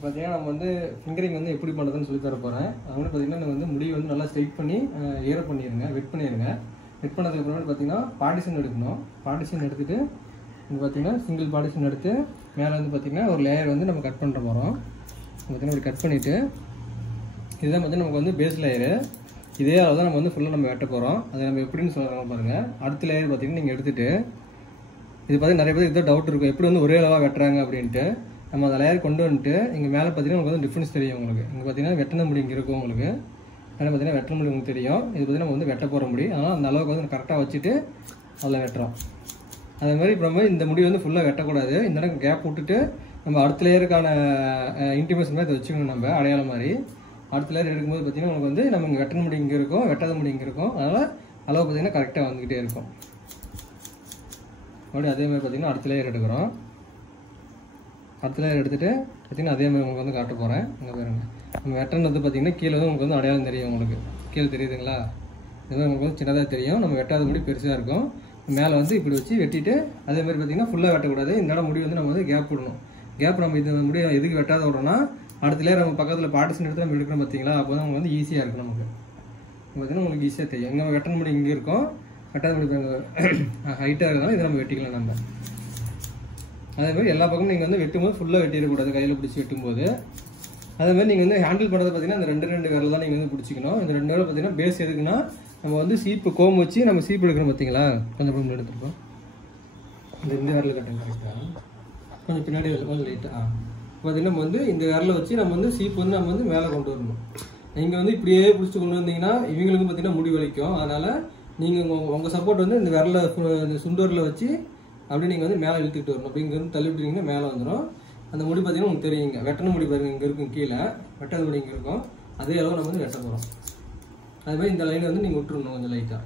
பார்த்தீங்கன்னா நம்ம வந்து ஃபிங்கரிங் வந்து எப்படி பண்ணுறதுன்னு சொல்லி தர போகிறேன். அது வந்து பார்த்தீங்கன்னா நம்ம வந்து முடி வந்து நல்லா ஸ்ட்ரைட் பண்ணி ஏற பண்ணிடுங்க, வெட் பண்ணிடுங்க. வெட் பண்ணதுக்கப்புறமேட்டு பார்த்தீங்கன்னா பார்ட்டிஷன் எடுக்கணும். பார்ட்டிஷன் எடுத்துகிட்டு இங்கே பார்த்தீங்கன்னா சிங்கிள் பார்ட்டிஷன் எடுத்து மேலே வந்து பார்த்தீங்கன்னா ஒரு லேயர் வந்து நம்ம கட் பண்ணுற போகிறோம். பார்த்தீங்கன்னா இப்படி கட் பண்ணிவிட்டு இதுதான் பார்த்தீங்கன்னா நமக்கு வந்து பேஸ் லேயரு. இதே அளவு தான் நம்ம வந்து ஃபுல்லாக நம்ம வெட்ட போகிறோம். அது நம்ம எப்படின்னு சொல்கிறாங்க பாருங்கள். அடுத்த லேயர் பார்த்தீங்கன்னா நீங்கள் எடுத்துகிட்டு இது பார்த்தீங்கன்னா நிறைய பேர் இதுதான் டவுட் இருக்கும், எப்படி வந்து ஒரே அளவாக வெட்டுறாங்க அப்படின்ட்டு. நம்ம அந்த லேயர் கொண்டு வந்துட்டு இங்கே மேலே பார்த்தீங்கன்னா உங்களுக்கு வந்து டிஃப்ரென்ஸ் தெரியும். உங்களுக்கு இங்கே பார்த்தீங்கன்னா வெட்டின முடி இங்கே இருக்கும். உங்களுக்கு மேலே பார்த்தீங்கன்னா வெட்டின முடி உங்களுக்கு தெரியும். இது பார்த்தீங்கன்னா நம்ம வந்து வெட்ட போகிற முடி. ஆனால் அந்த அளவுக்கு வந்து கரெக்டாக வச்சுட்டு அதில் வெட்டுறோம். அதே மாதிரி இப்போ நம்ம இந்த முடி வந்து ஃபுல்லாக வெட்டக்கூடாது. இந்த இடம் கேப் விட்டுட்டு நம்ம அடுத்த லேயருக்கான இன்டிமேஷன் மாதிரி வச்சுக்கணும். நம்ம அடையாளம் மாதிரி அடுத்த லேயர் எடுக்கும்போது பார்த்தீங்கன்னா உங்களுக்கு வந்து நம்ம இங்கே வெட்டின முடி இங்கே இருக்கும், வெட்டாத முடி இங்கே இருக்கும். அதனால் அளவு பார்த்தீங்கன்னா கரெக்டாக வந்துக்கிட்டே இருக்கும். மறுபடியும் அதே மாதிரி பார்த்தீங்கன்னா அடுத்த லேயர் எடுக்கிறோம். அடுத்த லேயர் எடுத்துகிட்டு பார்த்தீங்கன்னா அதே மாதிரி உங்களுக்கு வந்து காட்ட போகிறேன். இங்கே பாருங்க, நம்ம வெட்டினது பார்த்தீங்கன்னா கீழே வந்து உங்களுக்கு வந்து அடையாளம் தெரியும். உங்களுக்கு கீழே தெரியுதுங்களா? இது மாதிரி உங்களுக்கு வந்து சின்னதாக தெரியும். நம்ம வெட்டாத முடி பெருசாக இருக்கும். மேலே வந்து இப்படி வச்சு வெட்டிட்டு அதே மாதிரி பார்த்தீங்கன்னா ஃபுல்லாக வெட்டக்கூடாது. இந்த இடம் முடி வந்து நம்ம வந்து கேப் விடணும். கேப் நம்ம இது முடி எதுக்கு வெட்டாத விட்றோம்னா அடுத்த லேயர் நம்ம பக்கத்தில் பார்ட்டிஷன் எடுத்து நம்ம எடுக்கிறோம் பார்த்தீங்களா? அப்போ தான் நமக்கு வந்து ஈஸியாக இருக்கும். நமக்கு பார்த்தீங்கன்னா உங்களுக்கு ஈஸியாக தெரியும். இங்கே வெட்டின முடி இங்கே இருக்கும், வெட்டாத முடி ஹைட்டாக இருந்தாலும் இதை நம்ம வெட்டிக்கலாம். நம்ம அதே மாதிரி எல்லா பக்கமும் நீங்கள் வந்து வெட்டும்போது ஃபுல்லாக வெட்டிடக்கூடாது. கையில் பிடிச்சி வெட்டும்போது அதே மாதிரி நீங்கள் வந்து ஹேண்டில் பண்ணுறது பார்த்தீங்கன்னா இந்த ரெண்டு விரல் தான் நீங்கள் வந்து பிடிச்சிக்கணும். இந்த 2 விரல் பார்த்தீங்கன்னா பேஸ் எதுக்குன்னா நம்ம வந்து சீப்பு கோம் வச்சு நம்ம சீப்பு எடுக்கிறோம் பார்த்தீங்களா? கொஞ்சம் எடுத்துருக்கோம். இந்த விரல் கட்டுங்க கரெக்டாக, கொஞ்சம் பின்னாடி கொஞ்சம் லைட்டாக பார்த்தீங்கன்னா நம்ம வந்து இந்த விரலை வச்சு நம்ம வந்து சீப்பு வந்து நம்ம வந்து மேலே கொண்டு வரணும். நீங்கள் வந்து இப்படியே பிடிச்சி கொண்டு வந்தீங்கன்னா இவங்களுக்கும் பார்த்தீங்கன்னா முடி வலிக்கும். அதனால் நீங்கள் உங்கள் சப்போர்ட் வந்து இந்த விரலை இந்த சுண்டூரில் வச்சு அப்படியே நீங்கள் வந்து மேலே இழுத்துக்கிட்டு வரணும். அப்படி இங்கே வந்து தள்ளி விட்டுறீங்கன்னா மேலே வந்துடும். அந்த முடி பார்த்தீங்கன்னா உங்களுக்கு தெரியுங்க. வெட்டன முடி பாருங்க இங்கே இருக்கும், கீழே வெட்டாத முடி இங்கே இருக்கும். அதே அளவு நம்ம வந்து வெட்ட போகிறோம். அது மாதிரி இந்த லைனை வந்து நீங்கள் விட்டுருணும் கொஞ்சம் லைட்டாக.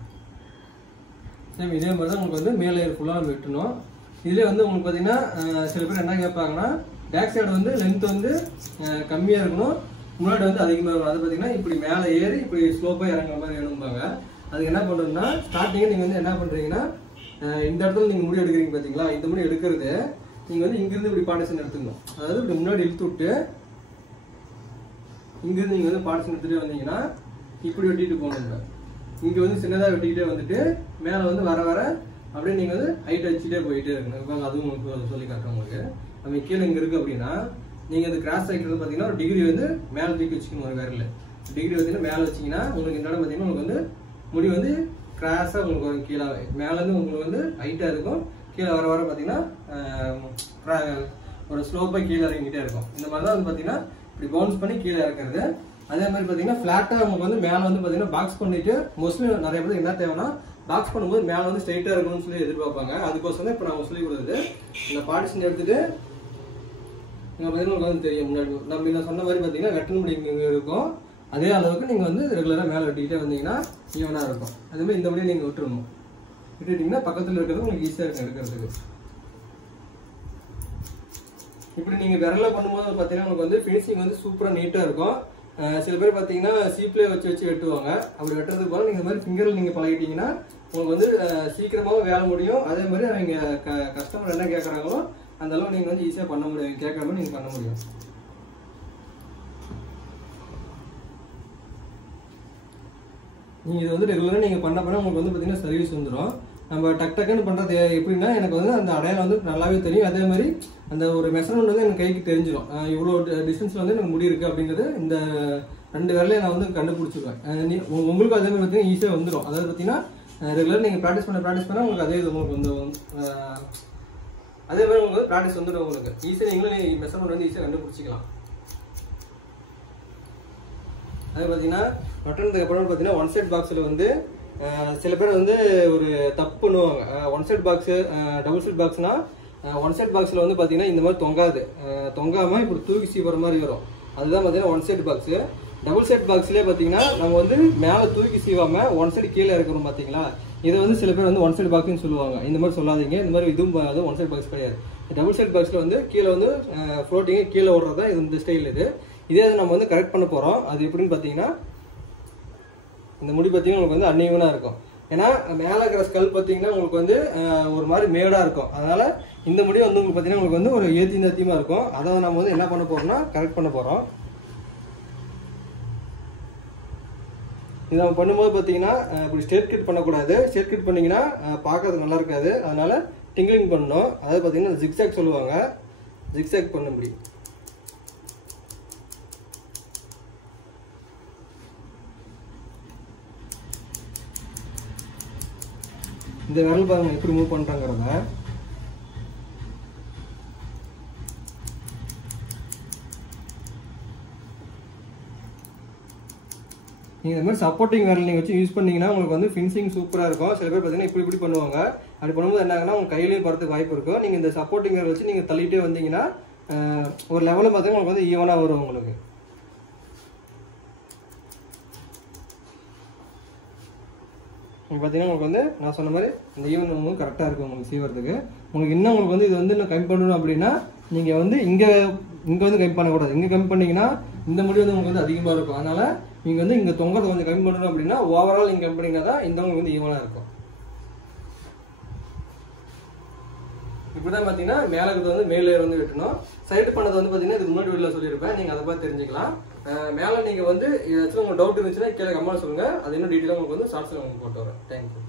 சேம் இதே மாதிரி தான் உங்களுக்கு வந்து மேலே ஃபுல்லாக நம்ம வெட்டணும். இதிலே வந்து உங்களுக்கு பார்த்தீங்கன்னா சில பேர் என்ன கேட்பாங்கன்னா பேக் சைடு வந்து லென்த் வந்து கம்மியாக இருக்கணும், முன்னாடி வந்து அதிகமாக இருக்கணும். அது பார்த்தீங்கன்னா இப்படி மேலே ஏறி இப்படி ஸ்லோப்பாக இறங்குற மாதிரி வேணும்பாங்க. அதுக்கு என்ன பண்ணுறதுன்னா ஸ்டார்டிங்கே நீங்கள் வந்து என்ன பண்ணுறீங்கன்னா இந்த இடத்துல நீங்கள் முடி எடுக்கிறீங்க பார்த்தீங்களா? இந்த முடி எடுக்கிறது நீங்கள் வந்து இங்கேருந்து இப்படி பார்ட்டிஷன் எடுத்துக்கணும். அதாவது இப்படி முன்னாடி இழுத்து விட்டு இங்கேருந்து நீங்கள் வந்து பார்ட்டிஷன் எடுத்துகிட்டே வந்தீங்கன்னா இப்படி வெட்டிட்டு போகணுங்க. இங்கே வந்து சின்னதாக வெட்டிக்கிட்டே வந்துட்டு மேலே வந்து வர வர அப்படியே நீங்கள் வந்து ஹைட் வச்சுட்டே போயிட்டே இருக்கணும். இப்போ அதுவும் உங்களுக்கு சொல்லி காட்டுறோம். உங்களுக்கு நம்ம கீழே இங்கே இருக்குது அப்படின்னா நீங்கள் இந்த கிராஸ் ஆகிக்கிறது பார்த்தீங்கன்னா ஒரு டிகிரி வந்து மேலே தூக்கி வச்சுக்கணும். ஒரு விரல் டிகிரி பார்த்தீங்கன்னா மேலே வச்சிங்கன்னா உங்களுக்கு இந்த இடம் பார்த்தீங்கன்னா உங்களுக்கு வந்து முடி வந்து கிராஸாக உங்களுக்கு வரும். கீழே மேலேருந்து உங்களுக்கு வந்து ஹைட்டாக இருக்கும், கீழே வர வர பார்த்தீங்கன்னா ஒரு ஸ்லோப்பாக கீழே இறங்கிட்டே இருக்கும். இந்த மாதிரி தான் வந்து பார்த்தீங்கன்னா இப்படி பவுன்ஸ் பண்ணி கீழே இறக்குறது. அதே மாதிரி பார்த்தீங்கன்னா ஃப்ளாட்டாக உங்களுக்கு வந்து மேலே வந்து பார்த்தீங்கன்னா பாக்ஸ் பண்ணிட்டு மோஸ்ட்லி நிறைய பேருக்கு என்ன தேவைன்னா பாக்ஸ் பண்ணும்போது மேலே வந்து ஸ்ட்ரைட்டாக இருக்கணும்னு சொல்லி எதிர்பார்ப்பாங்க. அதுக்கோசம் தான் இப்போ நான் சொல்லி கொடுக்குறது. இந்த பார்ட்டிஷன் எடுத்துட்டு இங்கே பார்த்தீங்கன்னா உங்களுக்கு வந்து தெரியும். முன்னாடி நம்ம இந்த சொன்ன மாதிரி பார்த்தீங்கன்னா வெட்டன முடி இங்கே இருக்கும். அதே அளவுக்கு நீங்கள் வந்து ரெகுலராக மேலே வெட்டிக்கிட்டே வந்தீங்கன்னா ஈவனாக இருக்கும். அதேமாதிரி இந்த முடியை நீங்கள் விட்டுருணும். விட்டுட்டிங்கன்னா பக்கத்தில் இருக்கிறது உங்களுக்கு ஈஸியாக இருக்கும் எடுக்கிறதுக்கு. இப்படி நீங்கள் விரல பண்ணும்போது பார்த்தீங்கன்னா உங்களுக்கு வந்து ஃபினிஷிங் வந்து சூப்பராக நீட்டாக இருக்கும். சில பேர் பார்த்தீங்கன்னா சீப்லேயே வச்சு வெட்டுவாங்க. அப்படி வெட்டுறதுக்கு போல நீங்கள் இந்த மாதிரி ஃபிங்கரில் நீங்கள் பழகிட்டீங்கன்னா உங்களுக்கு வந்து சீக்கிரமாகவும் வேலை முடியும். அதே மாதிரி அவங்க கஸ்டமர் என்ன கேட்குறாங்களோ அந்த அளவு நீங்கள் வந்து ஈஸியாக பண்ண முடியும். கேட்குற மாதிரி நீங்கள் பண்ண முடியும். நீங்கள் இது வந்து ரெகுலராக நீங்கள் பண்ண உங்களுக்கு வந்து பார்த்தீங்கன்னா சர்வீஸ் வந்துடும். நம்ம டக்குன்னு பண்ணுறது எப்படின்னா எனக்கு வந்து அந்த அடையாளம் வந்து நல்லாவே தெரியும். அதே மாதிரி அந்த ஒரு மெஷர்மெண்ட் வந்து எனக்கு கைக்கு தெரிஞ்சிடும். இவ்வளோ டிஸ்டன்ஸில் வந்து எனக்கு முடி இருக்குது அப்படிங்கிறது இந்த 2 விரலையும் நான் வந்து கண்டுபிடிச்சிருவேன். உங்களுக்கு அதே மாதிரி பார்த்தீங்கன்னா ஈஸியாக வந்துடும். அதாவது பார்த்தீங்கன்னா ரெகுலராக நீங்கள் ப்ராக்டிஸ் பண்ண உங்களுக்கு அதே இது உங்களுக்கு வந்து அதே மாதிரி உங்களுக்கு ப்ராக்டிஸ் வந்துடும். உங்களுக்கு ஈஸியாக நீங்களும் மெஷர்மெண்ட் வந்து ஈஸியாக கண்டுபிடிச்சிக்கலாம். அது பார்த்தீங்கன்னா வெட்டினதுக்கு அப்புறம் பார்த்தீங்கன்னா ஒன் சைட் பாக்ஸில் வந்து சில பேர் வந்து ஒரு தப்பு பண்ணுவாங்க. One side box double side பாக்ஸ்னா ஒன் சைட் பாக்ஸில் வந்து பார்த்தீங்கன்னா இந்த மாதிரி தொங்காமல் இப்படி தூக்கி சீவுற மாதிரி வரும். அதுதான் பார்த்தீங்கன்னா one side box. Double side பாக்ஸ்லேயே பார்த்தீங்கன்னா நம்ம வந்து மேலே தூக்கி சீவாமல் ஒன் சைடு கீழே இருக்கிறோம் பார்த்தீங்களா? இதை வந்து சில பேர் வந்து ஒன் சைட் பாக்ஸ்ன்னு சொல்லுவாங்க. இந்த மாதிரி சொல்லாதீங்க. இந்த மாதிரி இதுவும் அதுவும் ஒன் சைட் பாக்ஸ் கிடையாது. டபுள் சைட் பாக்ஸில் வந்து கீழே வந்து ஃப்ளோட்டிங்கு கீழே ஓடுறதா இந்த ஸ்டைல் இது. இதே நம்ம வந்து கரெக்ட் பண்ண போகிறோம். அது எப்படின்னு பார்த்தீங்கன்னா இந்த முடி பார்த்தீங்கன்னா உங்களுக்கு வந்து அன்ஈவனாக இருக்கும். ஏன்னா மேலே இருக்கிற ஸ்கல் பார்த்தீங்கன்னா உங்களுக்கு வந்து ஒரு மாதிரி மேடாக இருக்கும். அதனால் இந்த முடி வந்து உங்களுக்கு பார்த்தீங்கன்னா உங்களுக்கு வந்து ஒரு ஏத்தி நத்தியமாக இருக்கும். அதை நம்ம வந்து என்ன பண்ண போகிறோம்னா கரெக்ட் பண்ண போகிறோம். இது நம்ம பண்ணும்போது பார்த்தீங்கன்னா இப்படி ஸ்ட்ரெயிட் கட் பண்ணக்கூடாது. ஸ்ட்ரெயிட் கட் பண்ணிங்கன்னா பார்க்கறதுக்கு நல்லா இருக்காது. அதனால் டிங்கிளிங் பண்ணணும். அதாவது பார்த்தீங்கன்னா ஜிக்ஸாக் சொல்லுவாங்க. ஜிக்ஸாக் பண்ண முடி. இந்த விரல் பாருங்க எப்படி மூவ் பண்ணுறாங்கிறத. நீங்கள் இந்த மாதிரி சப்போர்ட்டிங் விரல் நீங்கள் வச்சு யூஸ் பண்ணிங்கன்னா உங்களுக்கு வந்து ஃபினிஷிங் சூப்பராக இருக்கும். சில பேர் பார்த்தீங்கன்னா இப்படி பண்ணுவாங்க. அப்படி பண்ணும்போது என்ன ஆகுனா உங்கள் கையிலேயே படுறதுக்கு வாய்ப்பு இருக்கும். நீங்கள் இந்த சப்போர்ட்டிங் விரல் வச்சு நீங்கள் தள்ளிட்டே வந்தீங்கன்னா ஒரு லெவலில் பார்த்தீங்கன்னா உங்களுக்கு வந்து ஈவனாக வரும். உங்களுக்கு பார்த்தீங்கன்னா உங்களுக்கு வந்து நான் சொன்ன மாதிரி இந்த ஈவன் வந்து கரெக்டாக இருக்கும் உங்களுக்கு சீவறதுக்கு. உங்களுக்கு இன்னும் உங்களுக்கு வந்து இது வந்து இன்னும் கம்மி பண்ணணும் அப்படின்னா நீங்கள் வந்து இங்கே வந்து கம்மி பண்ணக்கூடாது. இங்கே கம்மி பண்ணிங்கன்னா இந்த முடி வந்து உங்களுக்கு வந்து அதிகமாக இருக்கும். அதனால் நீங்கள் வந்து இங்கே தொங்கத்தை கொஞ்சம் கம்மி பண்ணணும் அப்படின்னா ஓவரால் நீங்கள் கம்மி பண்ணிங்கன்னா தான் இந்த உங்களுக்கு வந்து ஈவனாக இருக்கும். இப்படி தான் பார்த்தீங்கன்னா மேலே இருக்கிறது வந்து மேல் லேயர் வந்து வெட்டணும். சைடு பண்ணது வந்து பார்த்தீங்கன்னா இதுக்கு முன்னாடி வீடியோவில் சொல்லியிருப்பேன். நீங்கள் அதை பார்த்து தெரிஞ்சுக்கலாம். மேலே நீங்கள் வந்து ஏதாச்சும் உங்களுக்கு டவுட் இருந்துச்சுன்னா கீழே கமெண்ட் சொல்லுங்கள். அது இன்னும் டீட்டெயிலாக உங்களுக்கு வந்து ஷார்ட்ஸில் உங்களுக்கு போட்டு வரேன். தேங்க்யூ.